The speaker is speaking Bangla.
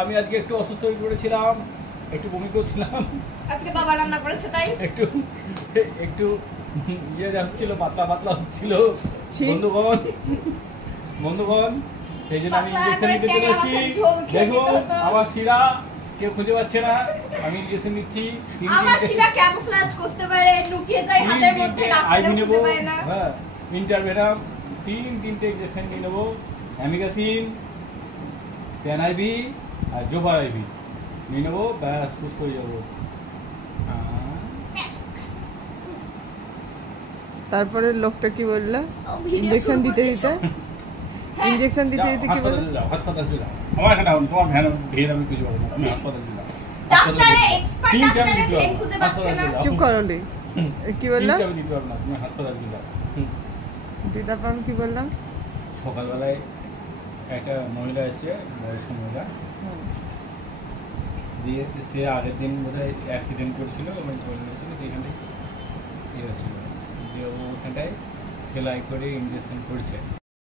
আমি আজকে একটু অসুস্থ হয়ে পড়েছিলাম, একটু বমি করছিলাম। আজকে বাবা রান্না করেছে তাই একটু একটু ইয়ে হচ্ছিল, পাতলা পাতলা হচ্ছিল। বন্ধুগণ সেই জন্য আমি ইঞ্জেকশন নিতে চলে এসেছি। দেখুন আমার শিরা কেউ খুঁজে পাচ্ছে না, আমি ইঞ্জেকশন নিচ্ছি। আমার শিরা ক্যামোফ্লেজ করতে পারে, লুকিয়ে যায় হাতের মধ্যে, ডাক্তার খুঁজে পায় না। হ্যাঁ, ইন্টারভেনাম তিনটে ইঞ্জেকশন নিয়ে নেবো। অ্যামিগাসিন, প্যানাইভি আর জোভার আইভি নিয়ে নেবো, ব্যাস সুস্থ হয়ে যাবো। তারপরে লোকটা কি বললো? ইঞ্জেকশন দিতে দিতে কি বললো? হাসপাতালে যাও, আমার এখানে তোমার ভ্যান ভিড় আমি কিছু পাবো না, তুমি হাসপাতালে যাও। ডাক্তারে এক্সপার্ট, ডাক্তারে ভ্যান খুঁজে পাচ্ছে না। চুপ করলি। কি বললো? তুমি হাসপাতালে যাও। দিদাপান কি বললাম? সকালবেলায় একটা মহিলা এসছে, বয়স্ক মহিলা, দিয়ে সে আগের দিন বোধহয় অ্যাক্সিডেন্ট করেছিল, এখানে ইয়ে হচ্ছিল, দিয়ে ও ওখানটায় সেলাই করে ইঞ্জেকশন করছে।